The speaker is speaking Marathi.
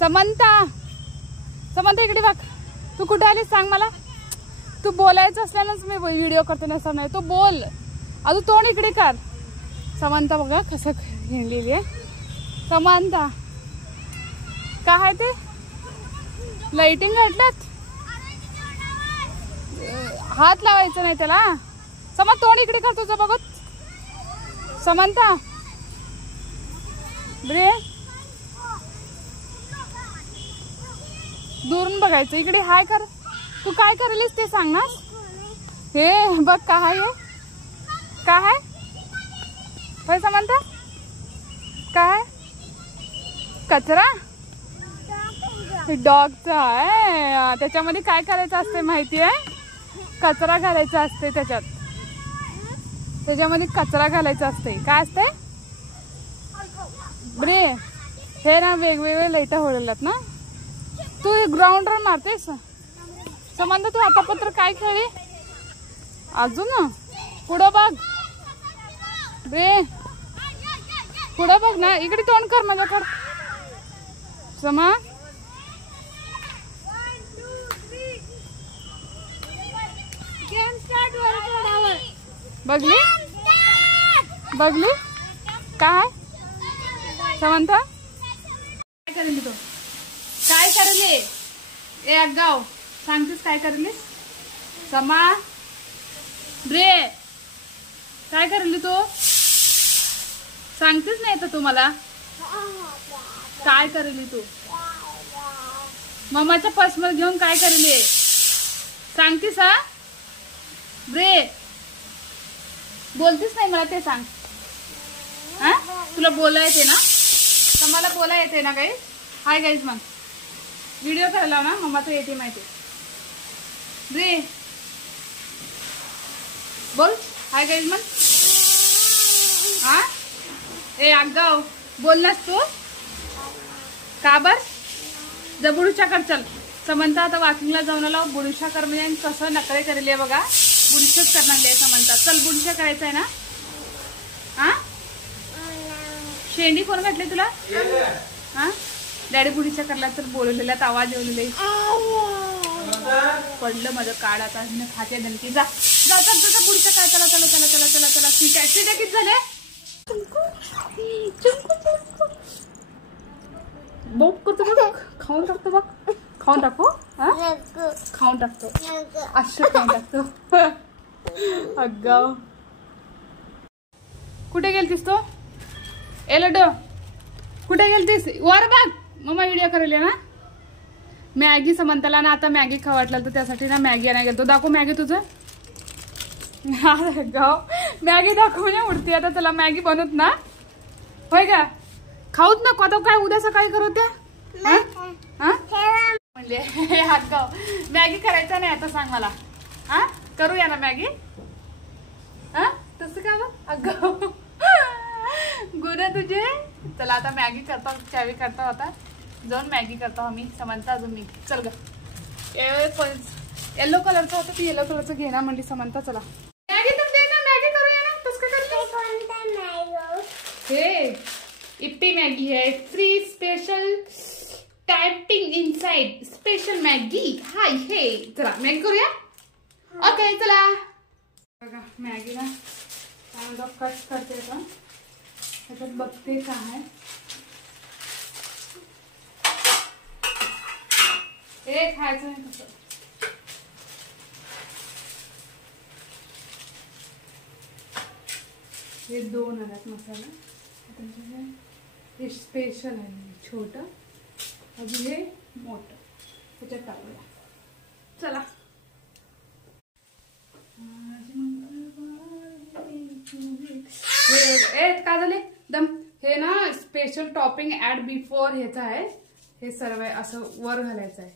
समंता समंता इकडे बघ. तू कुठे आलीस सांग मला. तू बोलायचं असल्यानंच मी व्हिडिओ करते नसता नाही. तू बोल. अजून तोंड इकडे कर. समंता बघा कसं हिंडलेली आहे. समंता काय आहे ते लाइटिंग घातल्यात. हात लावायचं नाही त्याला. समंत तोंड इकडे कर तुझं बघत. समंता ब्रे दूरून बघायचं. इकडे हाय कर. तू काय करेलीस ते सांग ना. हे बघ काय आहे. काय आहे होय समंता. काय कचरा डॉगचा आहे. त्याच्यामध्ये काय करायचं असते माहिती आहे. कचरा घालायचा असते त्याच्यात. त्याच्यामध्ये कचरा घालायचा असते. काय असते ब्रे. हे ना वेगवेगळे लाईट होळल्यात ना. तू ग्राउंडवर मारतेस समंता. तू आता पत्र काय खेळली अजून ना. पुढं बघ ब्रे. पुढं बघ ना. इकडे तोंड कर माझ्याकडं. समा बघली बघली काय समंता. काय करेल तू. काय करेल ए अगाव सांगतेस काय करेलीस. समा ब्रे काय करेल तू सांगतेस नाही तर तुम्हाला काय करेल तू. मम्माच्या पर्समध्ये घेऊन काय करेल सांगतीस. हा ब्रे बोलतीस नाही मला ते सांग. हा तुला बोला येते ना. तर मला बोला येते ना काही. हाय गाईज मग व्हिडिओ करायला ना मम्मा तर येते माहिती. ब्रे बोल हाय गाईज मग. हा ए अगाव बोललास तू का बर. जा बुडूशा कर चल. समंता आता वॉकिंगला जाऊन आला. बुडूशा कर म्हणजे कसं नकळे करेल आहे बघा. बुडीशाच करणार आहे समंता. चल बुडीशा करायचं आहे ना. हा शेंडी कोण घातली तुला. हा डॅडी बुडीशा करला तर बोलवलेल्यात आवाज येऊन पडलं माझं काढ. आता खाते धनकी. जा जा तुझा बुडीशा काय. चला चला चला चला चला चला. ठीक आहे ठीक आहे. किती झाले बघ करतो बघ. खाऊन टाकतो बघ. खाऊन टाकू. हा खाऊन टाकतो. असं खाऊन टाकतो. अगाव कुठे गेलतीस तो. ए लड्डू कुठे गेलतीस. वर बघ मम्मा व्हिडिओ करेल ना. मॅगी समंताला ना आता मॅगी खाऊ वाटलं तर त्यासाठी ना मॅगी आणायला गेलतो. दाखव मॅगी तुझं. गाव मॅगी दाखवण्या उडते आता. तुला मॅगी बनवत ना होय का. खाऊत नको आता. काय उद्या सकाळी करू त्या म्हणजे गाव मॅगी करायचं नाही आता सांग मला. हा करूया ना मॅगी. हा तसं का बघ अगं गुन्हा तुझे. चला आता मॅगी करतो. चावी करतो. आता जाऊन मॅगी करतो आम्ही समंता अजून मी. चल ग. येलो कलरचा होता. ती येलो कलरचं घेणार म्हणली समंता. चला मॅगी तर दे ना. मॅगी करूया ना. तसं काय करतो. हे इप्पी मॅगी है. Free special typing inside special Maggi. Hi हे चला मॅगी करूया. ओके चला बघा मॅगी ना कट करते. आता त्याच्यात बघते काय हे खायचं नाही तसं. हे 2 आल्यात मसाला. हे स्पेशल आहे छोटं. अजून हे मोठं त्याच्यात टाकूया. चला काय झाले दम. हे ना स्पेशल टॉपिंग ऍड बिफोर ह्याचं आहे. हे सर्व असं वर घालायचं आहे.